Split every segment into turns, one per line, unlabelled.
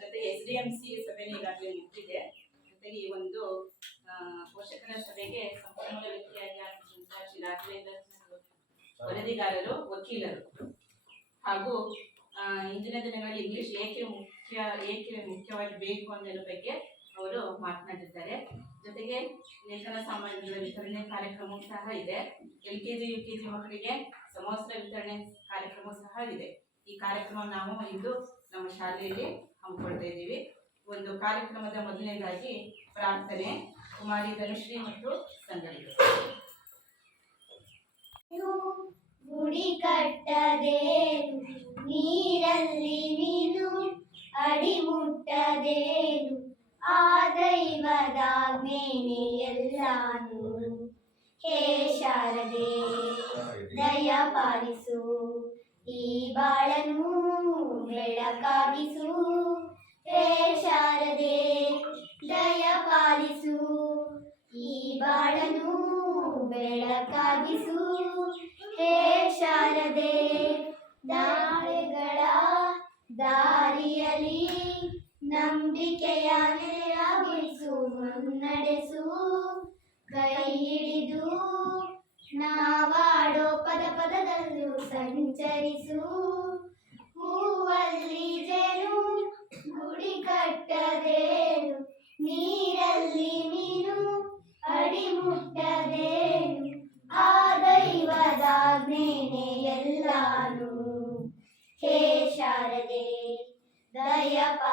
ಜೊತೆಗೆ S D M C ಸಭೆನ ಈಗಾಗಲೇ ನಿಂತಿದೆ. ಜೊತೆಗೆ ಈ ಒಂದು ಪೋಷಕರ ಸಭೆಗೆ ಸಂಪೂರ್ಣ ವ್ಯಕ್ತಿಯಾಗಿ ಆಗಿರುವಂತಹ ಶ್ರೀ ರಾಘವೇಂದ್ರ ವರದಿಗಾರರು, ವಕೀಲರು. ಹಾಗೂ ಇಂದಿನ ದಿನಗಳಲ್ಲಿ ಇಂಗ್ಲಿಷ್ ಏಕೆ ಮುಖ್ಯ, ಏಕೆ ಮುಖ್ಯವಾಗಿ ಬೇಕು ಅನ್ನೋದ್ರ ಬಗ್ಗೆ ಅವರು ಮಾತನಾಡಿದ್ದಾರೆ. ಜೊತೆಗೆ ಲೇಖನ ಸಾಮಾನ್ಯಗಳ ವಿತರಣೆ ಕಾರ್ಯಕ್ರಮ ಸಹ ಇದೆ. L K G, U K G ಮಕ್ಕಳಿಗೆ ಸಮವಸ್ತ್ರ ವಿತರಣೆ ಕಾರ್ಯಕ್ರಮ ಸಹ ಇದೆ. ಈ ಕಾರ್ಯಕ್ರಮ ನಾವು ಇಂದು ನಮ್ಮ ಶಾಲೆಯಲ್ಲಿ ಹಮ್ಮಿಕೊಳ್ತಾ ಇದ್ದೀವಿ ಒಂದು ಕಾರ್ಯಕ್ರಮದ ಮೊದಲನೇದಾಗಿ ಪ್ರಾರ್ಥನೆ, ಕುಮಾರಿ ಧನುಶ್ರೀ ಮತ್ತು ಸಂಗಡಿಗರು.
ಗುಡಿ ಕಟ್ಟದೇನು ನೀರಲ್ಲಿ ನೀನು ಅಡಿ ಮುಟ್ಟದೇನು ಆ ದೈವದಾಜ್ಞೇನೆ ಎಲ್ಲಾನು. ಹೇ ಶಾರದೆ ದಯ ಪಾಲಿಸು ಈ ಬಾಳನು ಬೆಳಕಾಗಿಸು. ಹೇ ಶಾರದೆ ದಯ ಪಾಲಿಸು ಈ ಬಾಳನು ಬೆಳಕಾಗಿಸು.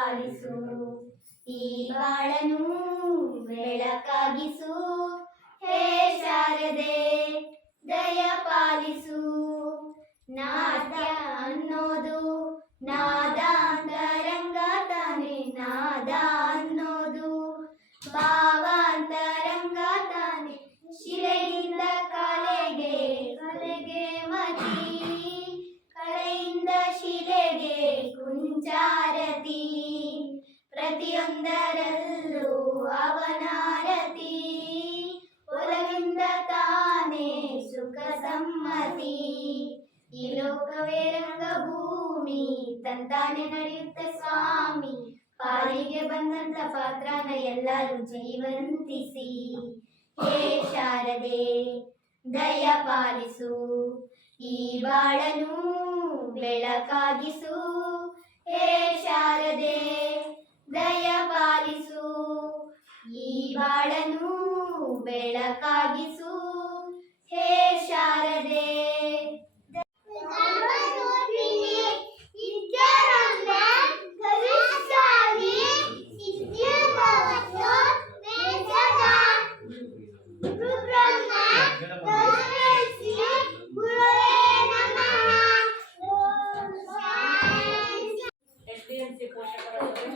ಪಾಲಿಸು. ಈ ಬಾಳನು ಪ್ರತಿಯೊಂದರಲ್ಲೂ ಅವನಾರತಿ. ಒಲವಿಂದ ತಾನೇ ಸುಖ ಸಮ್ಮತಿ. ಈ ಲೋಕವೇ ರಂಗಭೂಮಿ, ತಂತಾನೆ ನಡೆಯುತ್ತ ಸ್ವಾಮಿ. ಪಾಲಿಗೆ ಬಂದಂತ ಪಾತ್ರನ ಎಲ್ಲರೂ ಜೀವಂತಿಸಿ. ಹೇ ಶಾರದೆ ದಯ ಪಾಲಿಸು ಈ ಬಾಳನು ಬೆಳಕಾಗಿಸು. ಈ ಬಾಳನು ಬೆಳಕಾಗಿಸು. ಹೇ ಶಾರದೆ.
ಎಸ್ ಡಿ ಎಂ ಸಿ ಪೋಷಕರ ಸಭೆ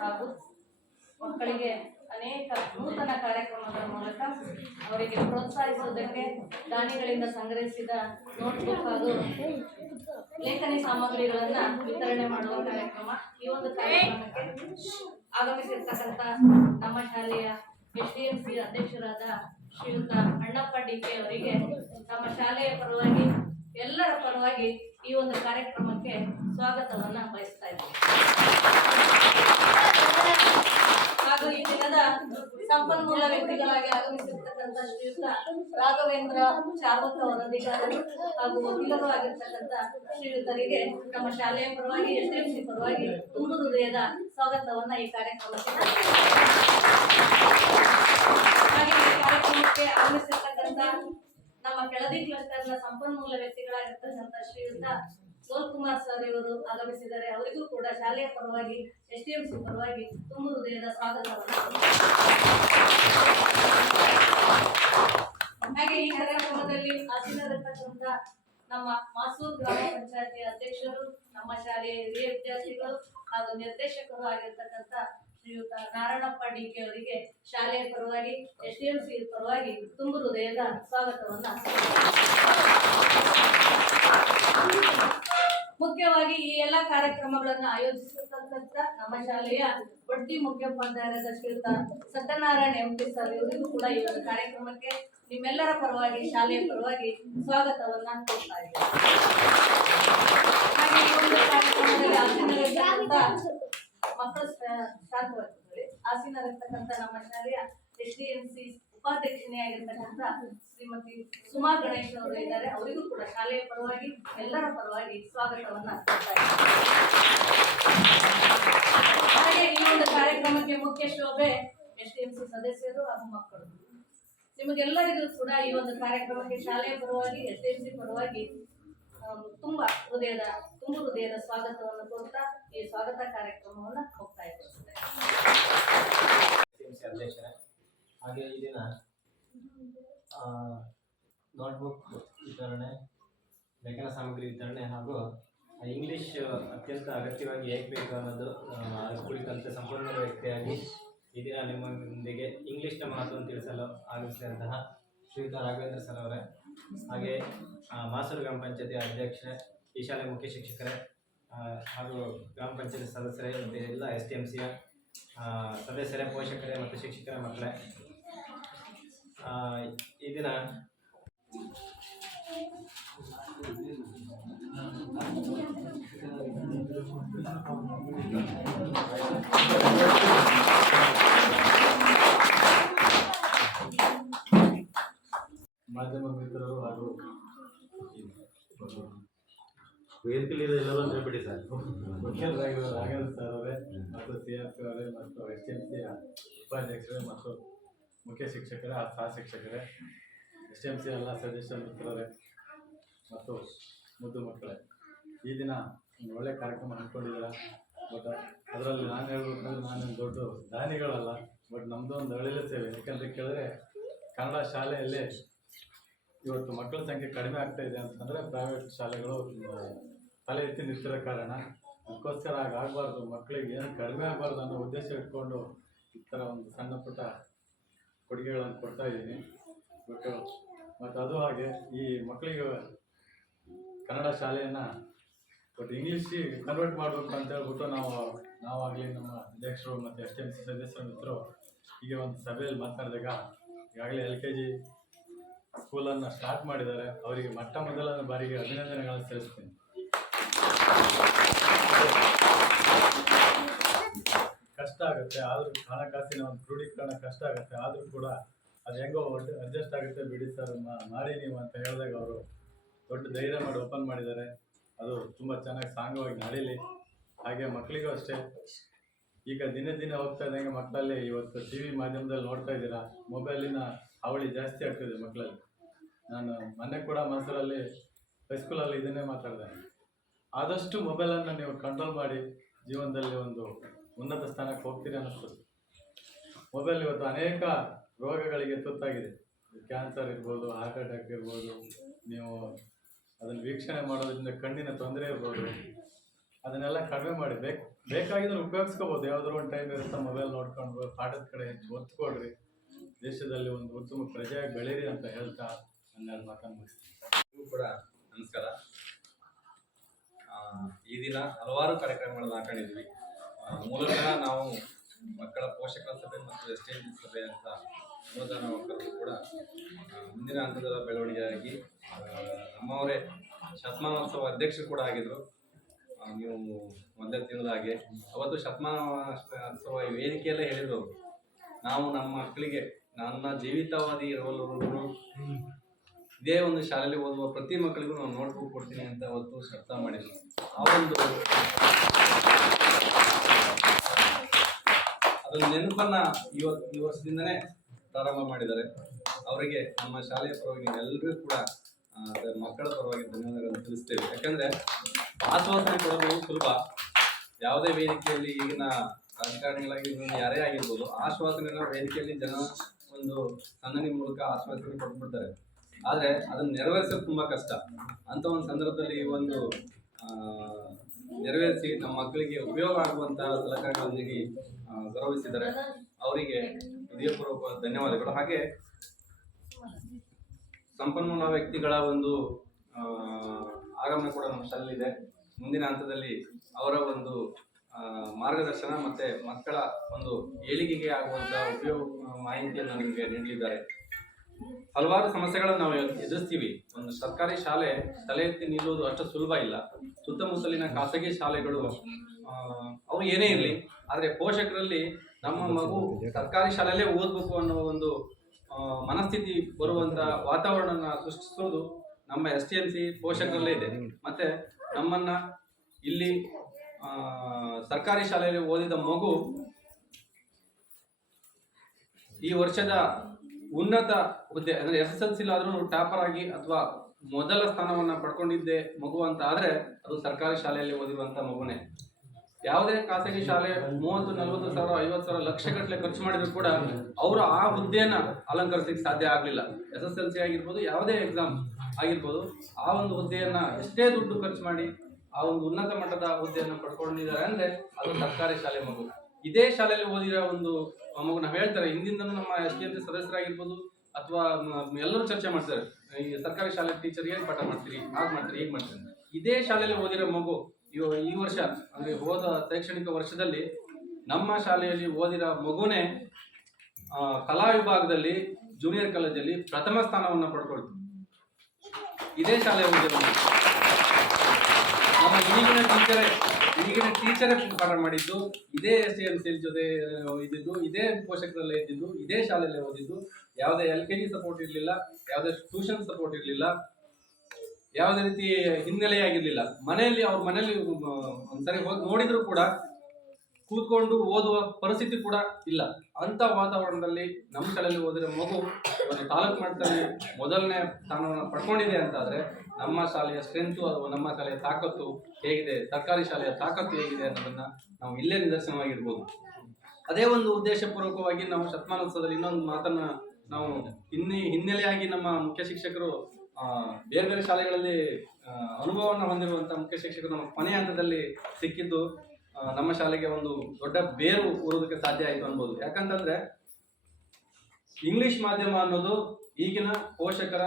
ಹಾಗೂ ಮಕ್ಕಳಿಗೆ ಅನೇಕ ನೂತನ ಕಾರ್ಯಕ್ರಮಗಳ ಮೂಲಕ ಅವರಿಗೆ ಪ್ರೋತ್ಸಾಹಿಸುವುದಕ್ಕೆ ದಾನಿಗಳಿಂದ ಸಂಗ್ರಹಿಸಿದ ನೋಟ್ಬುಕ್ ಹಾಗೂ ಲೇಖನಿ ಸಾಮಗ್ರಿಗಳನ್ನ ವಿತರಣೆ ಮಾಡುವ ಕಾರ್ಯಕ್ರಮ ಈ ಒಂದು ಕಾರ್ಯಕ್ರಮಕ್ಕೆ ಆಗಮಿಸಿರ್ತಕ್ಕಂಥ ನಮ್ಮ ಶಾಲೆಯ ಎಚ್ ಡಿ ಎಂ ಸಿ ಅಧ್ಯಕ್ಷರಾದ ಶ್ರೀಯುತ ಅಣ್ಣಪ್ಪ ಡಿ ಕೆ ಅವರಿಗೆ ನಮ್ಮ ಶಾಲೆಯ ಪರವಾಗಿ, ಎಲ್ಲರ ಪರವಾಗಿ ಈ ಒಂದು ಕಾರ್ಯಕ್ರಮಕ್ಕೆ ಸ್ವಾಗತವನ್ನು ಬಯಸ್ತಾ ಇದ್ದೀನಿ. ಹಾಗೂ ಈ ದಿನದ ಸಂಪನ್ಮೂಲ ವ್ಯಕ್ತಿಗಳಾಗಿ ಆಗಮಿಸಿರ್ತಕ್ಕಂಥ ಶ್ರೀಯುತ ರಾಘವೇಂದ್ರ ಚಾರ್ವಕ ವರದಿಗಾರರು ಹಾಗೂ ವಕೀಲರು ಆಗಿರ್ತಕ್ಕಂಥ ಶ್ರೀಯುತರಿಗೆ ನಮ್ಮ ಶಾಲೆಯ ಪರವಾಗಿ ಎಸ್ ಎಂ ಸಿ ಪರವಾಗಿ ತುಂಬ ಹೃದಯದ ಸ್ವಾಗತವನ್ನ ಈ ಕಾರ್ಯಕ್ರಮಕ್ಕೆ ಹಾಗೆ ಕಾರ್ಯಕ್ರಮಕ್ಕೆ ಆಗಮಿಸಿರ್ತಕ್ಕಂಥ ನಮ್ಮ ಕೆಳದಿ ಕ್ಲಸ್ಟರ್ನ ಸಂಪನ್ಮೂಲ ವ್ಯಕ್ತಿಗಳಾಗಿರ್ತಕ್ಕಂಥ ಶ್ರೀಯುತ ಕುಮಾರ್ ಸರ್ ಇವರು ಆಗಮಿಸಿದ್ದಾರೆ. ಅವರಿಗೂ ಕೂಡ ಶಾಲೆಯ ಪರವಾಗಿ, ಎಸ್ ಡಿ ಎಂ ಸಿ ಪರವಾಗಿ ತುಂಬ ಹೃದಯದ ಸ್ವಾಗತವನ್ನು ಹಾಗೆ ಈ ಕಾರ್ಯಕ್ರಮದಲ್ಲಿ ಹಾಜರಿರತಕ್ಕಂಥ ನಮ್ಮ ಮಾಸೂರ್ ಗ್ರಾಮ ಪಂಚಾಯತಿ ಅಧ್ಯಕ್ಷರು, ನಮ್ಮ ಶಾಲೆಯ ಹಿರಿಯ ವಿದ್ಯಾರ್ಥಿಗಳು ಹಾಗೂ ನಿರ್ದೇಶಕರು ಆಗಿರ್ತಕ್ಕಂಥ ಶ್ರೀಯುತ ನಾರಾಯಣಪ್ಪ ಡಿ ಕೆ ಅವರಿಗೆ ಶಾಲೆಯ ಪರವಾಗಿ, ಎಸ್ ಡಿ ಎಂ ಸಿ ಪರವಾಗಿ ತುಂಬ ಹೃದಯದ ಸ್ವಾಗತವನ್ನ ಮುಖ್ಯವಾಗಿ ಈ ಎಲ್ಲ ಕಾರ್ಯಕ್ರಮಗಳನ್ನ ಆಯೋಜಿಸಿರ್ತಕ್ಕಂಥ ನಮ್ಮ ಶಾಲೆಯ ಒಟ್ಟಿ ಮುಖ್ಯೋಪಾಧ್ಯಾಯರಾದ ಶ್ರೀಯುತ ಸತ್ಯನಾರಾಯಣ ಎಂ ಪಿ ಸರ್ ಇವರಿಗೂ ಕೂಡ ಈ ಒಂದು ಕಾರ್ಯಕ್ರಮಕ್ಕೆ ನಿಮ್ಮೆಲ್ಲರ ಪರವಾಗಿ, ಶಾಲೆಯ ಪರವಾಗಿ ಸ್ವಾಗತವನ್ನ ಕೊಡ್ತಾ ಇದ್ದಾರೆ ಹಾಗೆ
ಮಕ್ಕಳು ಶಾಂತವಾಗಿದ್ದಾರೆ ಆಸೀನರಿರ್ತಕ್ಕಂಥ ನಮ್ಮ ಶಾಲೆಯ ಎಸ್ ಡಿ ಎಂ ಸಿ ಉಪಾಧ್ಯಕ್ಷನೆಯಾಗಿರ್ತಕ್ಕಂಥ ಶ್ರೀಮತಿ ಸುಮಾ ಗಣೇಶ್ ಅವರು ಇದ್ದಾರೆ. ಅವರಿಗೂ ಕೂಡ ಶಾಲೆಯ ಪರವಾಗಿ, ಎಲ್ಲರ ಪರವಾಗಿ ಸ್ವಾಗತವನ್ನು. ಹಾಗೆ ಈ ಒಂದು ಕಾರ್ಯಕ್ರಮಕ್ಕೆ ಮುಖ್ಯ ಶೋಭೆ ಎಸ್ ಡಿ ಎಂ ಸಿ ಸದಸ್ಯರು ಹಾಗೂ ಮಕ್ಕಳು. ನಿಮಗೆಲ್ಲರಿಗೂ ಕೂಡ ಈ ಒಂದು ಕಾರ್ಯಕ್ರಮಕ್ಕೆ ಶಾಲೆಯ ಪರವಾಗಿ, ಎಸ್ ಡಿ ಎಂ ಸಿ ಪರವಾಗಿ ತುಂಬಾ ಹೃದಯದ, ತುಂಬ ಹೃದಯದ ಸ್ವಾಗತವನ್ನು ಕೊಡ್ತಾ ಈ ಸ್ವಾಗತ ಕಾರ್ಯಕ್ರಮವನ್ನು
ಅಧ್ಯಕ್ಷರೇ, ಹಾಗೆ ಈ ದಿನ ನೋಟ್ಬುಕ್ ವಿತರಣೆ, ಲೇಖನ ಸಾಮಗ್ರಿ ವಿತರಣೆ ಹಾಗೂ ಇಂಗ್ಲಿಷ್ ಅತ್ಯಂತ ಅಗತ್ಯವಾಗಿ ಹೇಗೆ ಬೇಕು ಅನ್ನೋದು ಸಂಪೂರ್ಣ ಕುರಿತಂತೆ ಸಂಪನ್ಮೂಲ ವ್ಯಕ್ತಿಯಾಗಿ ಈ ದಿನ ನಿಮ್ಮೊಂದಿಗೆ ಇಂಗ್ಲಿಷ್ನ ಮಹತ್ವವನ್ನು ತಿಳಿಸಲು ಆಗಮಿಸಿದಂತಹ ಶ್ರೀಯುತ ರಾಘವೇಂದ್ರ ಸರ್ ಅವರೇ, ಹಾಗೆ ಮಾಸೂರು ಗ್ರಾಮ ಪಂಚಾಯತಿ ಅಧ್ಯಕ್ಷರೇ ಈ ಶಾಲೆ ಮುಖ್ಯ ಶಿಕ್ಷಕರೇ ಹಾಗೂ ಗ್ರಾಮ ಪಂಚಾಯತಿ ಸದಸ್ಯರೇ, ಮತ್ತು ಎಲ್ಲ ಎಸ್ ಟಿ ಎಂ ಸಿಯ ಸದಸ್ಯರೇ, ಪೋಷಕರೇ, ಮತ್ತು ಶಿಕ್ಷಕರ, ಮಕ್ಕಳೇ ಈ ದಿನ
ಮಾಧ್ಯಮ ಮಿತ್ರರು ಹಾಗೂ ವೇದಿಕೆಯಲ್ಲಿ ಎಲ್ಲರೂ ಹೇಳ್ಬಿಡಿ ಸರ್. ಮುಖ್ಯರಾಗಿರೋ ರಾಘವೇಂದ್ರ ಸರ್ ಅವರೇ ಮತ್ತು ಸಿ ಆರ್ ಪಿ ಅವರೇ ಮತ್ತು ಎಸ್ ಎಂ ಸಿ ಉಪಾಧ್ಯಕ್ಷರೇ ಮತ್ತು ಮುಖ್ಯ ಶಿಕ್ಷಕರ, ಆ ಸಹ ಶಿಕ್ಷಕರೇ ಎಸ್ ಎಂ ಸಿ ಎಲ್ಲ ಸಜೆಷನ್ ಮಿತ್ರರೇ ಮತ್ತು ಮುದ್ದು ಮಕ್ಕಳೇ, ಈ ದಿನ ಒಂದು ಒಳ್ಳೆಯ ಕಾರ್ಯಕ್ರಮ ಹಮ್ಮಿಕೊಂಡಿದ್ದೀರ? ಬಟ್ ಅದರಲ್ಲಿ ನಾನು ಹೇಳ್ಬೇಕಂದ್ರೆ ನಾನೇನು ದೊಡ್ಡ ದಾನಿಗಳಲ್ಲ, ಬಟ್ ನಮ್ಮದು ಒಂದು ಸೇವೆ ಯಾಕಂದರೆ ಕೇಳಿದ್ರೆ ಕನ್ನಡ ಶಾಲೆಯಲ್ಲಿ ಇವತ್ತು ಮಕ್ಕಳ ಸಂಖ್ಯೆ ಕಡಿಮೆ ಆಗ್ತಾ ಇದೆ ಅಂತಂದರೆ ಪ್ರೈವೇಟ್ ಶಾಲೆಗಳು ತಲೆ ಎತ್ತಿ ನಿಂತಿರೋ ಕಾರಣ ಅದಕ್ಕೋಸ್ಕರ ಆಗಬಾರ್ದು ಮಕ್ಕಳಿಗೆ ಏನು ಕಡಿಮೆ ಆಗಬಾರ್ದು ಅನ್ನೋ ಉದ್ದೇಶ ಇಟ್ಕೊಂಡು ಈ ಥರ ಒಂದು ಸಣ್ಣ ಪುಟ್ಟ ಕೊಡುಗೆಗಳನ್ನು ಕೊಡ್ತಾ ಇದ್ದೀನಿ. ಬಟ್ ಮತ್ತು ಅದು ಹಾಗೆ ಈ ಮಕ್ಕಳಿಗೆ ಕನ್ನಡ ಶಾಲೆಯನ್ನು ಬಟ್ ಇಂಗ್ಲೀಷಿಗೆ ಕನ್ವರ್ಟ್ ಮಾಡಬೇಕು ಅಂತ ಹೇಳ್ಬಿಟ್ಟು ನಾವು, ನಾವಾಗಲಿ ನಮ್ಮ ಅಧ್ಯಕ್ಷರು ಮತ್ತು ಎಸ್ ಎಂ ಸಿ ಸದಸ್ಯರ ಮಿತ್ರರು ಹೀಗೆ ಒಂದು ಸಭೆಯಲ್ಲಿ ಮಾತನಾಡಿದಾಗ ಈಗಾಗಲೇ ಎಲ್ ಕೆ ಜಿ ಸ್ಕೂಲನ್ನು ಸ್ಟಾರ್ಟ್ ಮಾಡಿದ್ದಾರೆ. ಅವರಿಗೆ ಮೊಟ್ಟ ಮೊದಲನೇ ಬಾರಿಗೆ ಅಭಿನಂದನೆಗಳನ್ನು ಸಲ್ಲಿಸ್ತೀನಿ. ಕಷ್ಟ ಆಗುತ್ತೆ, ಆದರೂ ಹಣಕಾಸಿನ ಒಂದು ಕ್ರೋಢೀಕರಣ ಕಷ್ಟ ಆಗುತ್ತೆ, ಆದರೂ ಕೂಡ ಅದು ಹೆಂಗೋ ಅಡ್ಜಸ್ಟ್ ಆಗುತ್ತೆ ಬಿಡಿ ಸರ್. ಮಾಡಿ ನೀವು ಅಂತ ಹೇಳಿದಾಗ ಅವರು ದೊಡ್ಡ ಧೈರ್ಯ ಮಾಡಿ ಓಪನ್ ಮಾಡಿದ್ದಾರೆ. ಅದು ತುಂಬ ಚೆನ್ನಾಗಿ ಸಾಂಗವಾಗಿ ನಡೀಲಿ. ಹಾಗೆ ಮಕ್ಕಳಿಗೂ ಅಷ್ಟೇ. ಈಗ ದಿನೇ ದಿನ ಹೋಗ್ತಾ ಇದ್ದಂಗೆ ಮಕ್ಕಳಲ್ಲಿ ಇವತ್ತು ಟಿ ವಿ ಮಾಧ್ಯಮದಲ್ಲಿ ನೋಡ್ತಾ ಇದ್ದೀರಾ? ಮೊಬೈಲಿನ ಹಾವಳಿ ಜಾಸ್ತಿ ಆಗ್ತಿದೆ ಮಕ್ಕಳಲ್ಲಿ. ನಾನು ಮೊನ್ನೆ ಕೂಡ ಮೈಸೂರಲ್ಲಿ ಹೈಸ್ಕೂಲಲ್ಲಿ ಇದನ್ನೇ ಮಾತಾಡಿದೆ. ಆದಷ್ಟು ಮೊಬೈಲನ್ನು ನೀವು ಕಂಟ್ರೋಲ್ ಮಾಡಿ ಜೀವನದಲ್ಲಿ ಒಂದು ಉನ್ನತ ಸ್ಥಾನಕ್ಕೆ ಹೋಗ್ತೀರಿ ಅನ್ನಿಸ್ತದೆ. ಮೊಬೈಲ್ ಇವತ್ತು ಅನೇಕ ರೋಗಗಳಿಗೆ ತುತ್ತಾಗಿದೆ. ಕ್ಯಾನ್ಸರ್ ಇರ್ಬೋದು, ಹಾರ್ಟ್ ಅಟ್ಯಾಕ್ ಇರ್ಬೋದು, ನೀವು ಅದನ್ನು ವೀಕ್ಷಣೆ ಮಾಡೋದ್ರಿಂದ ಕಣ್ಣಿನ ತೊಂದರೆ ಇರ್ಬೋದು. ಅದನ್ನೆಲ್ಲ ಕಡಿಮೆ ಮಾಡಿ, ಬೇಕು, ಬೇಕಾಗಿದ್ರೆ ಉಪಯೋಗಿಸ್ಕೋಬೋದು. ಯಾವುದಾದ್ರು ಒಂದು ಟೈಮ್ ಇರುತ್ತೆ ಮೊಬೈಲ್ ನೋಡ್ಕೊಂಡು ಪಾಠದ ಕಡೆ ಒತ್ತು ಕೊಡ್ರಿ ದೇಶದಲ್ಲಿ ಒಂದು ಉತ್ತಮ ಪ್ರಜೆಯಾಗಿ ಬೆಳೀರಿ ಅಂತ ಹೇಳ್ತಾ ನನ್ನೆರಡು ಮಾತನ್ನು ಮುಗಿಸ್ತೀನಿ.
ಕೂಡ ನಮಸ್ಕಾರ. ಈ ದಿನ ಹಲವಾರು ಕಾರ್ಯಕ್ರಮಗಳನ್ನು ಹಾಕೊಂಡಿದ್ವಿ ಮೂಲತಃ ನಾವು ಮಕ್ಕಳ ಪೋಷಕರ ಸಭೆ ಮತ್ತು ಎಸ್ಟೇಟ್ ಸಭೆ ಅಂತ ಮೂಲತಃ ನಾವು ಕೂಡ ಮುಂದಿನ ಹಂತದ ಬೆಳವಣಿಗೆಯಾಗಿ ನಮ್ಮವರೇ ಶತಮಾನೋತ್ಸವ ಅಧ್ಯಕ್ಷರು ಕೂಡ ಆಗಿದ್ರು. ನೀವು ಮೊದಲೇ ತಿಳಿದ ಹಾಗೆ. ಅವತ್ತು ಶತಮಾನೋತ್ಸವ ವೇದಿಕೆಯಲ್ಲೇ ಹೇಳಿದ್ರು ನಾವು ನಮ್ಮ ಮಕ್ಕಳಿಗೆ, ನನ್ನ ಜೀವಿತವಾದಿ ಇರುವವರೆಗೂ ಇದೇ ಒಂದು ಶಾಲೆಯಲ್ಲಿ ಓದುವ ಪ್ರತಿ ಮಕ್ಕಳಿಗೂ ನಾನು ನೋಟ್ಬುಕ್ ಕೊಡ್ತೀನಿ ಅಂತ ಅವತ್ತು ಶಬ್ದ ಮಾಡಿದ್ರು. ಆ ಒಂದು ಅದೊಂದು ನೆನಪನ್ನ ಇವತ್ತು ಈ ವರ್ಷದಿಂದನೇ ಪ್ರಾರಂಭ ಮಾಡಿದ್ದಾರೆ. ಅವರಿಗೆ ನಮ್ಮ ಶಾಲೆಯ ಪರವಾಗಿ ಎಲ್ಲರಿಗೂ ಕೂಡ ಅದರ ಮಕ್ಕಳ ಪರವಾಗಿ ಧನ್ಯವಾದಗಳನ್ನು ತಿಳಿಸ್ತೇವೆ. ಯಾಕಂದ್ರೆ ಆಶ್ವಾಸನೆ ಕೊಡೋದು ಸುಲಭ. ಯಾವುದೇ ವೇದಿಕೆಯಲ್ಲಿ ಈಗಿನ ರಾಜಕಾರಣಿಗಳಾಗಿರ್ಬೋದು, ಯಾರೇ ಆಗಿರ್ಬೋದು ಆಶ್ವಾಸನೆ ವೇದಿಕೆಯಲ್ಲಿ ಜನ ಒಂದು ಸಂದಣಿ ಮೂಲಕ ಆಶ್ವಾಸನೆ ಕೊಟ್ಬಿಡ್ತಾರೆ. ಆದರೆ ಅದನ್ನು ನೆರವೇರಿಸೋದು ತುಂಬಾ ಕಷ್ಟ. ಅಂತ ಒಂದು ಸಂದರ್ಭದಲ್ಲಿ ಒಂದು ನೆರವೇರಿಸಿ ನಮ್ಮ ಮಕ್ಕಳಿಗೆ ಉಪಯೋಗ ಆಗುವಂತಹ ಸಲಕರಣೆಗಳೊಂದಿಗೆ ಗೌರವಿಸಿದ್ದಾರೆ. ಅವರಿಗೆ ಹೃದಯಪೂರ್ವಕ ಧನ್ಯವಾದಗಳು. ಹಾಗೆ ಸಂಪನ್ಮೂಲ ವ್ಯಕ್ತಿಗಳ ಒಂದು ಆಗಮನ ಕೂಡ ನಮ್ಮ ಶಾಲೆಯಲ್ಲಿದೆ ಮುಂದಿನ ಹಂತದಲ್ಲಿ ಅವರ ಒಂದು ಮಾರ್ಗದರ್ಶನ ಮತ್ತೆ ಮಕ್ಕಳ ಒಂದು ಏಳಿಗೆಗೆ ಆಗುವಂತ ಉಪಯೋಗ ಮಾಹಿತಿಯನ್ನು ನಿಮಗೆ ನೀಡಲಿದ್ದಾರೆ. ಹಲವಾರು ಸಮಸ್ಯೆಗಳನ್ನು ನಾವು ಎದುರಿಸ್ತೀವಿ. ಒಂದು ಸರ್ಕಾರಿ ಶಾಲೆ ತಲೆ ಎತ್ತಿ ನಿಲ್ಲುವುದು ಅಷ್ಟು ಸುಲಭ ಇಲ್ಲ. ಸುತ್ತಮುತ್ತಲಿನ ಖಾಸಗಿ ಶಾಲೆಗಳು ಅವು ಏನೇ ಇರಲಿ, ಆದರೆ ಪೋಷಕರಲ್ಲಿ ನಮ್ಮ ಮಗು ಸರ್ಕಾರಿ ಶಾಲೆಯಲ್ಲೇ ಓದಬೇಕು ಅನ್ನೋ ಒಂದು ಮನಸ್ಥಿತಿ ಬರುವಂಥ ವಾತಾವರಣನ ಸೃಷ್ಟಿಸೋದು ನಮ್ಮ ಎಸ್ ಟಿ ಎಲ್ ಸಿ ಪೋಷಕರಲ್ಲೇ ಇದೆ. ಮತ್ತು ನಮ್ಮನ್ನು ಇಲ್ಲಿ ಸರ್ಕಾರಿ ಶಾಲೆಯಲ್ಲಿ ಓದಿದ ಮಗು ಈ ವರ್ಷದ ಉನ್ನತ ಹುದ್ದೆ, ಅಂದ್ರೆ ಎಸ್ ಎಸ್ ಎಲ್ ಸಿ ಆದ್ರೂ ಟಾಪರ್ ಆಗಿ ಅಥವಾ ಮೊದಲ ಸ್ಥಾನವನ್ನ ಪಡ್ಕೊಂಡಿದ್ದೆ ಮಗು ಅಂತ ಆದ್ರೆ ಅದು ಸರ್ಕಾರಿ ಶಾಲೆಯಲ್ಲಿ ಓದಿರುವಂತ ಮಗುನೇ. ಯಾವುದೇ ಖಾಸಗಿ ಶಾಲೆ ಮೂವತ್ತು, ನಲ್ವತ್ತು ಸಾವಿರ, ಐವತ್ತು ಸಾವಿರ ಲಕ್ಷ ಗಟ್ಟಲೆ ಖರ್ಚು ಮಾಡಿದ್ರು ಕೂಡ ಅವರು ಆ ಹುದ್ದೆಯನ್ನ ಅಲಂಕರಿಸಲಿಕ್ಕೆ ಸಾಧ್ಯ ಆಗಲಿಲ್ಲ. ಎಸ್ ಎಸ್ ಎಲ್ ಸಿ ಆಗಿರ್ಬೋದು, ಯಾವುದೇ ಎಕ್ಸಾಮ್ ಆಗಿರ್ಬೋದು, ಆ ಒಂದು ಹುದ್ದೆಯನ್ನ ಎಷ್ಟೇ ದುಡ್ಡು ಖರ್ಚು ಮಾಡಿ ಆ ಒಂದು ಉನ್ನತ ಮಟ್ಟದ ಹುದ್ದೆಯನ್ನು ಪಡ್ಕೊಂಡಿದ್ದಾರೆ ಅಂದ್ರೆ ಅದು ಸರ್ಕಾರಿ ಶಾಲೆ ಮಗು. ಇದೇ ಶಾಲೆಯಲ್ಲಿ ಓದಿರೋ ಒಂದು ಮಗು ನಾವು ಹೇಳ್ತಾರೆ, ಹಿಂದಿಂದನೂ ನಮ್ಮ ಎಸ್ ಡಿ ಎಂ ಸಿ ಸದಸ್ಯರಾಗಿರ್ಬೋದು ಅಥವಾ ಎಲ್ಲರೂ ಚರ್ಚೆ ಮಾಡ್ತಾರೆ ಈ ಸರ್ಕಾರಿ ಶಾಲೆ ಟೀಚರ್ ಏನು ಪಾಠ ಮಾಡ್ತೀರಿ, ಹಾಗೆ ಮಾಡ್ತೀರಿ, ಹೇಗೆ ಮಾಡ್ತೀರಿ. ಇದೇ ಶಾಲೆಯಲ್ಲಿ ಓದಿರೋ ಮಗು, ಇವ- ಈ ವರ್ಷ, ಅಂದ್ರೆ ಹೋದ ಶೈಕ್ಷಣಿಕ ವರ್ಷದಲ್ಲಿ ನಮ್ಮ ಶಾಲೆಯಲ್ಲಿ ಓದಿರೋ ಮಗುನೇ ಕಲಾ ವಿಭಾಗದಲ್ಲಿ ಜೂನಿಯರ್ ಕಾಲೇಜಲ್ಲಿ ಪ್ರಥಮ ಸ್ಥಾನವನ್ನು ಪಡ್ಕೊಳ್ತೀವಿ ಇದೇ ಶಾಲೆ ಓದಿರೋ. ನಮ್ಮ ಈಗಿನ ಟೀಚರೇ ಈಗಿನ ಟೀಚರೇ ಪಾಠ ಮಾಡಿದ್ದು, ಇದೇ ಎಸ್ ಡಿ ಸಿ ಜೊತೆ ಇದ್ದಿದ್ದು, ಇದೇ ಪೋಷಕರಲ್ಲೇ ಇದ್ದಿದ್ದು, ಇದೇ ಶಾಲೆಯಲ್ಲೇ ಓದಿದ್ದು, ಯಾವುದೇ ಎಲ್ ಕೆ ಜಿ ಸಪೋರ್ಟ್ ಇರಲಿಲ್ಲ, ಯಾವುದೇ ಟ್ಯೂಷನ್ ಸಪೋರ್ಟ್ ಇರಲಿಲ್ಲ, ಯಾವುದೇ ರೀತಿ ಹಿನ್ನೆಲೆ ಆಗಿರಲಿಲ್ಲ. ಮನೆಯಲ್ಲಿ, ಅವ್ರ ಮನೆಯಲ್ಲಿ ಒಂದ್ಸರಿ ಹೋಗಿ ನೋಡಿದ್ರು ಕೂಡ, ಕೂತ್ಕೊಂಡು ಓದುವ ಪರಿಸ್ಥಿತಿ ಕೂಡ ಇಲ್ಲ. ಅಂತ ವಾತಾವರಣದಲ್ಲಿ ನಮ್ಮ ಶಾಲೆಯಲ್ಲಿ ಓದಿರೋ ಮಗು ತಾಲೂಕು ಮಟ್ಟದಲ್ಲಿ ಮೊದಲನೇ ಸ್ಥಾನವನ್ನು ಪಡ್ಕೊಂಡಿದೆ ಅಂತಾದ್ರೆ ನಮ್ಮ ಶಾಲೆಯ ಸ್ಟ್ರೆಂತು ಅಥವಾ ನಮ್ಮ ಶಾಲೆಯ ತಾಕತ್ತು ಹೇಗಿದೆ? ಸರ್ಕಾರಿ ಶಾಲೆಯ ತಾಕತ್ತು ಹೇಗಿದೆ ಅನ್ನೋದನ್ನ ನಾವು ಇಲ್ಲೇ ನಿದರ್ಶನವಾಗಿರ್ಬೋದು. ಅದೇ ಒಂದು ಉದ್ದೇಶಪೂರ್ವಕವಾಗಿ ನಾವು ಶತಮಾನೋತ್ಸವದಲ್ಲಿ ಇನ್ನೊಂದು ಮಾತನ್ನ ನಾವು ಹಿನ್ನೆ, ಹಿನ್ನೆಲೆಯಾಗಿ ನಮ್ಮ ಮುಖ್ಯ ಶಿಕ್ಷಕರು ಬೇರೆ ಬೇರೆ ಶಾಲೆಗಳಲ್ಲಿ ಅನುಭವವನ್ನು ಹೊಂದಿರುವಂತಹ ಮುಖ್ಯ ಶಿಕ್ಷಕರು ನಮ್ಮ ಕೊನೆಯ ಹಂತದಲ್ಲಿ ಸಿಕ್ಕಿದ್ದು ನಮ್ಮ ಶಾಲೆಗೆ ಒಂದು ದೊಡ್ಡ ಬೇರು ಊರೋದಕ್ಕೆ ಸಾಧ್ಯ ಆಯಿತು ಅನ್ಬೋದು. ಯಾಕಂತಂದ್ರೆ, ಇಂಗ್ಲಿಷ್ ಮಾಧ್ಯಮ ಅನ್ನೋದು ಈಗಿನ ಪೋಷಕರ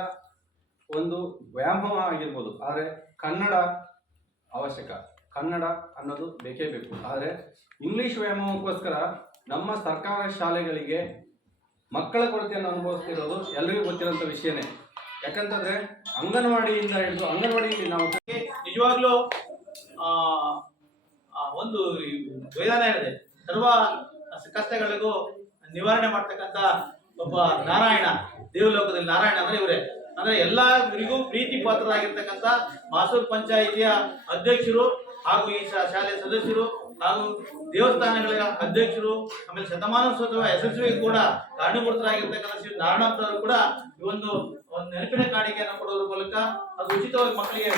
ಒಂದು ವ್ಯಾಮೋಹ ಆಗಿರ್ಬೋದು ಆದರೆ ಕನ್ನಡ ಅವಶ್ಯಕ. ಕನ್ನಡ ಅನ್ನೋದು ಬೇಕೇ ಬೇಕು. ಆದರೆ ಇಂಗ್ಲಿಷ್ ವ್ಯಾಮೋಹಕ್ಕೋಸ್ಕರ ನಮ್ಮ ಸರ್ಕಾರ ಶಾಲೆಗಳಿಗೆ ಮಕ್ಕಳ ಕೊರತೆಯನ್ನು ಅನುಭವಿಸ್ತಿರೋದು ಎಲ್ಲರಿಗೂ ಗೊತ್ತಿರೋಂಥ ವಿಷಯನೇ. ಯಾಕಂತಂದ್ರೆ ಅಂಗನವಾಡಿಯಿಂದ ಹಿಡಿದು ಅಂಗನವಾಡಿಯಲ್ಲಿ ನಾವು
ನಿಜವಾಗ್ಲೂ ಒಂದು ಈ ಇದೆ. ಸರ್ವ ಕಷ್ಟಗಳಿಗೂ ನಿವಾರಣೆ ಮಾಡ್ತಕ್ಕಂಥ ಒಬ್ಬ ನಾರಾಯಣ, ದೇವಲೋಕದಲ್ಲಿ ನಾರಾಯಣ ಅಂದ್ರೆ ಇವರೇ. ಅಂದ್ರೆ ಎಲ್ಲರಿಗೂ ಪ್ರೀತಿ ಪಾತ್ರರಾಗಿರ್ತಕ್ಕಂಥ ಮಾಸೂರು ಪಂಚಾಯಿತಿಯ ಅಧ್ಯಕ್ಷರು ಹಾಗೂ ಈ ಶಾಲೆಯ ಸದಸ್ಯರು ಹಾಗೂ ದೇವಸ್ಥಾನಗಳ ಅಧ್ಯಕ್ಷರು, ಆಮೇಲೆ ಶತಮಾನೋತ್ಸವ ಯಶಸ್ವಿ ಕೂಡ ಕಾರಣೀಭೂತರಾಗಿರ್ತಕ್ಕಂಥ ಶ್ರೀ ನಾರಾಯಣಪ್ಪನವರು ಕೂಡ ಈ ಒಂದು ಒಂದು ನೆನಪಿನ ಕಾಣಿಕೆಯನ್ನು ಕೊಡೋದ್ರ ಮೂಲಕ ಅದು ಉಚಿತವಾಗಿ ಮಕ್ಕಳಿಗೆ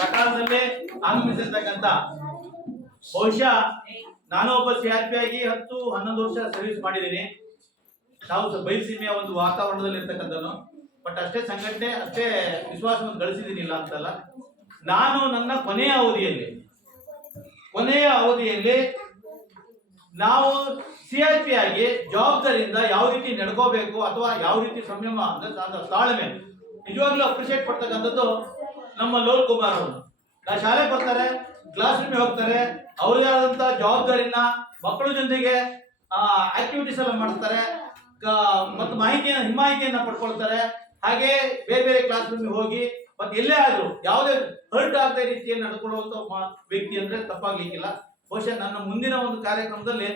ಸಕಾಲದಲ್ಲೇ ಆಗಮಿಸಿರ್ತಕ್ಕಂಥ ಬಹುಶಃ ನಾನು ಒಬ್ಬ ಸಿ ಆರ್ ಪಿ ಆಗಿ ಹತ್ತು, ಹನ್ನೊಂದು ವರ್ಷ ಸರ್ವಿಸ್ ಮಾಡಿದ್ದೀನಿ. ನಾವು ಬಯಲುಸೀಮೆಯ ಒಂದು ವಾತಾವರಣದಲ್ಲಿ ಇರ್ತಕ್ಕಂಥದ್ದು ಬಟ್ ಅಷ್ಟೇ ಸಂಘಟನೆ, ಅಷ್ಟೇ ವಿಶ್ವಾಸವನ್ನು ಗಳಿಸಿದ್ದೀನಿಲ್ಲ ಅಂತಲ್ಲ. ನಾನು ನನ್ನ ಕೊನೆಯ ಅವಧಿಯಲ್ಲಿ ಕೊನೆಯ ಅವಧಿಯಲ್ಲಿ ನಾವು ಸಿ ಐ ಪಿ ಆಗಿ ಜವಾಬ್ದಾರಿಯಿಂದ ಯಾವ ರೀತಿ ನಡ್ಕೋಬೇಕು ಅಥವಾ ಯಾವ ರೀತಿ ಸಂಯಮ ಅಂದ್ರೆ ತಾಳ್ಮೆ, ನಿಜವಾಗ್ಲೂ ಅಪ್ರಿಷಿಯೇಟ್ ಪಡ್ತಕ್ಕಂಥದ್ದು ನಮ್ಮ ಲೋಲ್ ಕುಮಾರ್ ಅವರು. ನಾ ಶಾಲೆ ಬರ್ತಾರೆ ಕ್ಲಾಸ್ ರೂಮ್ಗೆ ಹೋಗ್ತಾರೆ, ಅವ್ರದೇ ಆದಂತ ಜವಾಬ್ದಾರಿನ ಮಕ್ಕಳ ಜೊತೆಗೆ ಆಕ್ಟಿವಿಟೀಸ್ ಎಲ್ಲ ಮಾಡ್ತಾರೆ. ಮತ್ತು ಮಾಹಿತಿಯನ್ನು ಹಿಮಾಹಿತಿಯನ್ನ ಪಡ್ಕೊಳ್ತಾರೆ. ಹಾಗೆ ಬೇರೆ ಬೇರೆ ಕ್ಲಾಸ್ ರೂಮ್ಗೆ ಹೋಗಿ, ಮತ್ತೆ ಎಲ್ಲೇ ಆದ್ರೂ ಯಾವುದೇ ಹರ್ಟ್ ಆಗದ ರೀತಿಯಲ್ಲಿ ನಡ್ಕೊಳ್ಳುವಂಥ ವ್ಯಕ್ತಿ ಅಂದ್ರೆ ತಪ್ಪಾಗ್ಲಿಕ್ಕಿಲ್ಲ. ಬಹುಶಃ ನನ್ನ ಮುಂದಿನ ಒಂದು ಕಾರ್ಯಕ್ರಮದಲ್ಲಿ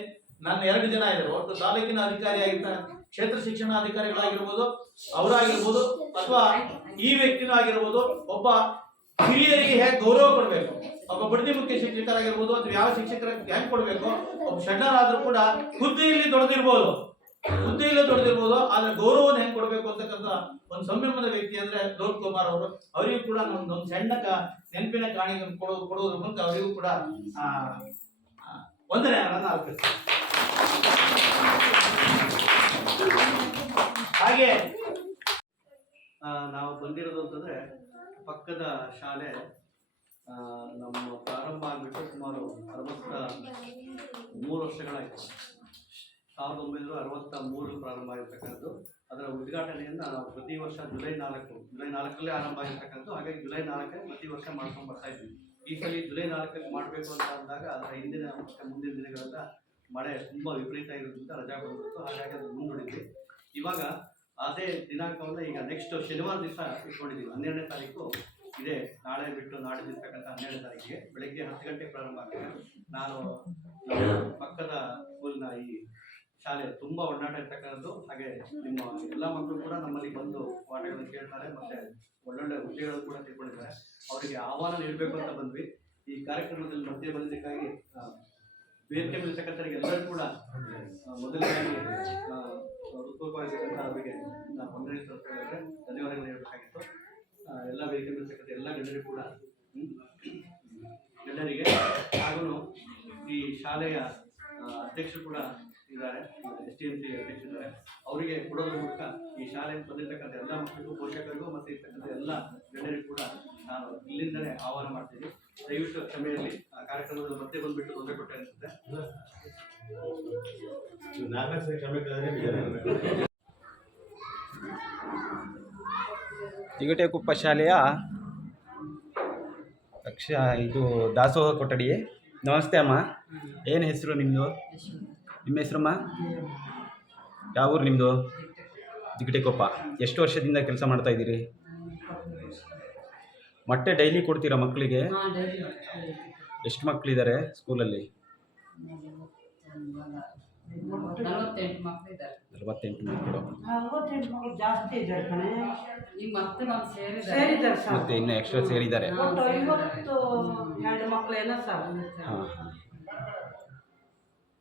ನನ್ನ ಎರಡು ಜನ ಇದ್ದರು. ಒಟ್ಟು ತಾಲೂಕಿನ ಅಧಿಕಾರಿ ಆಗಿರ್ತಾರೆ ಕ್ಷೇತ್ರ ಶಿಕ್ಷಣಾಧಿಕಾರಿಗಳಾಗಿರ್ಬೋದು ಅವರಾಗಿರ್ಬೋದು, ಅಥವಾ ಈ ವ್ಯಕ್ತಿನೂ ಆಗಿರ್ಬೋದು, ಒಬ್ಬ ಹಿರಿಯರಿಗೆ ಹೇಗೆ ಗೌರವ ಕೊಡಬೇಕು. ಒಬ್ಬ ಬಡ್ತಿ ಮುಖ್ಯ ಶಿಕ್ಷಕರಾಗಿರ್ಬೋದು, ಅಥವಾ ಯಾವ ಶಿಕ್ಷಕರ ಹೆಂಗೆ ಕೊಡಬೇಕು, ಒಬ್ಬ ಶಣ್ಣರಾದರೂ ಕೂಡ ಹುದ್ದೆಯಲ್ಲಿ ದೊಡ್ಡದಿರ್ಬೋದು ಹುದ್ದೆಯಲ್ಲಿ ದೊಡ್ಡದಿರ್ಬೋದು ಆದ್ರೆ ಗೌರವವನ್ನು ಹೆಂಗ್ ಕೊಡಬೇಕು ಅಂತಕ್ಕಂಥ ಒಂದು ಸಂಯಮದ ವ್ಯಕ್ತಿ ಅಂದ್ರೆ ದೋಲ್ ಕುಮಾರ್ ಅವರು. ಅವರಿಗೂ ಕೂಡ ಒಂದು ಸಣ್ಣ ನೆನಪಿನ ಕಾಣಿಕೆ ಕೊಡೋ ಕೊಡೋದ್ರ ಮೂಲಕ ಅವರಿಗೂ ಕೂಡ ಒಂದನೇ ಆ, ವಂದನೆಗಳನ್ನ ಅರ್ಪಿಸ್ತೀನಿ. ಹಾಗೆ
ನಾವು ಬಂದಿರೋದು ಅಂತಂದ್ರೆ ಪಕ್ಕದ ಶಾಲೆ ನಮ್ಮ ಪ್ರಾರಂಭ ಆಗಿಬಿಟ್ಟು ಸುಮಾರು ಅರವತ್ತ ಮೂರು ವರ್ಷಗಳಾಯಿತು. ಸಾವಿರದ ಒಂಬೈನೂರ ಅರವತ್ತ ಮೂರು ಪ್ರಾರಂಭ ಆಗಿರ್ತಕ್ಕಂಥದ್ದು ಅದರ ಉದ್ಘಾಟನೆಯನ್ನ ನಾವು ಪ್ರತಿ ವರ್ಷ ಜುಲೈ ನಾಲ್ಕು, ಜುಲೈ ನಾಲ್ಕಲ್ಲೇ ಆರಂಭ ಆಗಿರ್ತಕ್ಕಂಥದ್ದು ಹಾಗಾಗಿ ಜುಲೈ ನಾಲ್ಕಕ್ಕೆ ಪ್ರತಿ ವರ್ಷ ಮಾಡ್ಕೊಂಡು ಬರ್ತಾ ಇದ್ವಿ ಈ ಸಲ ಜುಲೈ ನಾಲ್ಕಕ್ಕೆ ಮಾಡಬೇಕು ಅಂತ ಅಂದಾಗ ಅದರ ಹಿಂದಿನ ಮತ್ತೆ ಮುಂದಿನ ದಿನಗಳೆಲ್ಲ ಮಳೆ ತುಂಬ ವಿಪರೀತ ಇರೋದ್ರಿಂದ ರಜಾ ಬಂದಿತ್ತು ಹಾಗಾಗಿ ಅದು ಮುಂದೂಡಿದ್ವಿ. ಇವಾಗ ಅದೇ ದಿನಾಂಕವನ್ನು ಈಗ ನೆಕ್ಸ್ಟ್ ಶನಿವಾರ ದಿವಸ ಇಟ್ಕೊಂಡಿದ್ದೀವಿ. ಹನ್ನೆರಡನೇ ತಾರೀಕು ಇದೆ. ನಾಳೆ ಬಿಟ್ಟು ನಾಡಿದ್ದಿರ್ತಕ್ಕಂಥ ಹನ್ನೆರಡು ತಾರೀಕಿಗೆ. ಬೆಳಗ್ಗೆ ಹತ್ತು ಗಂಟೆಗೆ ಪ್ರಾರಂಭ ಆಗ್ತದೆ ನಾನು ಪಕ್ಕದ ಸ್ಕೂಲ್ನ ಈ ಶಾಲೆ ತುಂಬ ಒಡನಾಟ ಇರ್ತಕ್ಕಂಥದ್ದು. ಹಾಗೆ ನಿಮ್ಮ ಎಲ್ಲ ಮಕ್ಕಳು ಕೂಡ ನಮ್ಮಲ್ಲಿ ಬಂದು ಪಾಠಗಳನ್ನು ಕೇಳ್ತಾರೆ ಮತ್ತೆ ಒಳ್ಳೊಳ್ಳೆ ಹುದ್ದೆಗಳು ಕೂಡ ತಿಳ್ಕೊಂಡಿದ್ದಾರೆ. ಅವರಿಗೆ ಆಹ್ವಾನ ನೀಡಬೇಕು ಅಂತ ಬಂದ್ವಿ. ಈ ಕಾರ್ಯಕ್ರಮದಲ್ಲಿ ಮಧ್ಯೆ ಬಂದಿದ್ದಕ್ಕಾಗಿ ವೇದಿಕೆ ಮೇಲಿರ್ತಕ್ಕಂಥವ್ರಿಗೆ ಎಲ್ಲರೂ ಕೂಡ ಮೊದಲನೇ ಹೃತ್ಪೂರ್ವಕವಾಗಿರ್ತಕ್ಕಂಥ ಅವರಿಗೆ ನಾವು ಧನ್ಯವಾದಗಳು ಹೇಳಬೇಕಾಗಿತ್ತು. ಎಲ್ಲ ವೇದಿಕೆ ಮೇಲಿರ್ತಕ್ಕಂಥ ಎಲ್ಲ ಗಣ್ಯರಿಗೂ ಕೂಡ ಗಣ್ಯರಿಗೆ ಹಾಗೂ ಈ ಶಾಲೆಯ ಅಧ್ಯಕ್ಷರು ಕೂಡ ಎಸ್ ಟಿ ಎಂ ಸಿ ಅಧ್ಯಕ್ಷರಿದ್ದಾರೆ ಅವರಿಗೆ ಕೊಡೋದ್ರ ಮೂಲಕ ಈ ಶಾಲೆಗೆ ಬಂದಿರತಕ್ಕಂಥ ಎಲ್ಲ ಮಕ್ಕಳಿಗೂ ಪೋಷಕರಿಗೂ ಮತ್ತು ಇರ್ತಕ್ಕಂಥ ಎಲ್ಲ ಗಣ್ಯರಿಗೂ ಕೂಡ ನಾನು ಇಲ್ಲಿಂದಲೇ ಆಹ್ವಾನ ಮಾಡ್ತೀನಿ ದಯವಿಟ್ಟು ಕ್ಷಮೆಯಲ್ಲಿ ಆ ಕಾರ್ಯಕ್ರಮದಲ್ಲಿ ಮತ್ತೆ ಬಂದುಬಿಟ್ಟು ತೊಂದರೆ ಕೊಟ್ಟೆ ಅನಿಸುತ್ತೆ.
ತಿಗಟೆಕುಪ್ಪ ಶಾಲೆಯ ಕಕ್ಷ ಇದು ದಾಸೋಹ ಕೊಠಡಿ ನಮಸ್ತೆ ಅಮ್ಮ. ಏನು ಹೆಸರು ನಿಮ್ಮದು ನಿಮ್ಮ ಹೆಸರಮ್ಮ ಯಾವ ಊರು ನಿಮ್ಮದು? ತಿಗಟೆಕೊಪ್ಪ ಎಷ್ಟು ವರ್ಷದಿಂದ ಕೆಲಸ ಮಾಡ್ತಾ ಇದ್ದೀರಿ? ಮೊಟ್ಟೆ ಡೈಲಿ ಕೊಡ್ತೀರಾ ಮಕ್ಕಳಿಗೆ? ಎಷ್ಟು ಮಕ್ಕಳಿದ್ದಾರೆ ಸ್ಕೂಲಲ್ಲಿ?
ನಲವತ್ತೆಂಟು
ಮಕ್ಕಳು.
ಮತ್ತೆ
ಇನ್ನು ಎಕ್ಸ್ಟ್ರಾ ಸೇರಿದ್ದಾರೆ. ಹಾಂ ಹಾಂ.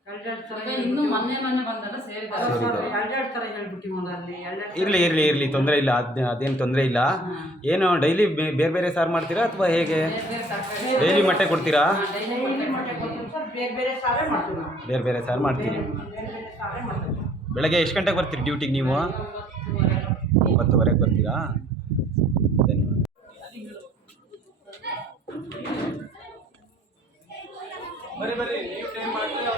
ಎರಡೆರಡು ಥರ
ಇನ್ನು ಮೊನ್ನೆ ಮೊನ್ನೆ ಬಂದಲ್ಲ ಸೇರಿದ್ದಾರೆ
ಹೌದು ಸರ್,
ಸೇರಿದ್ದಾರೆ.
ಎರಡೆರಡು ಥರ ಹೇಳ್ಬಿಟ್ಟಿವಿ ಒಂದು ಅಲ್ಲಿ ಎರಡೆರಡು
ಇರಲಿ ಇರಲಿ ಇರಲಿ ತೊಂದರೆ ಇಲ್ಲ ಅದ್ನ ಅದೇನು ತೊಂದರೆ ಇಲ್ಲ. ಏನು ಡೈಲಿ ಬೇರೆ ಬೇರೆ ಸಾರು ಮಾಡ್ತೀರಾ ಅಥವಾ ಹೇಗೆ?
ಬೇರೆ ಬೇರೆ ತರಕಾರಿ
ಡೈಲಿ ಮೊಟ್ಟೆ ಕೊಡ್ತೀರಾ?
ಡೈಲಿ
ಡೈಲಿ ಮೊಟ್ಟೆ ಕೊಡ್ತೀವಿ. ಸರ್ ಬೇರೆ ಬೇರೆ ಸಾರೇ ಮಾಡ್ತೀವಿ ನಾವು.
ಬೇರೆ ಬೇರೆ ಸಾರು ಮಾಡ್ತೀರಿ.
ಬೇರೆ ಬೇರೆ ಸಾರೇ ಮಾಡ್ತೀವಿ.
ಬೆಳಗ್ಗೆ ಎಷ್ಟು ಗಂಟೆಗೆ ಬರ್ತೀರಿ ಡ್ಯೂಟಿಗೆ ನೀವು? ಒಂಬತ್ತುವರೆಗೆ ಬರ್ತೀರಾ? ಧನ್ಯವಾದ.
ಬರ್ರಿ ಬರೀ ನೀವು ಟೈಮ್ ಮಾಡ್ತೀರಿ?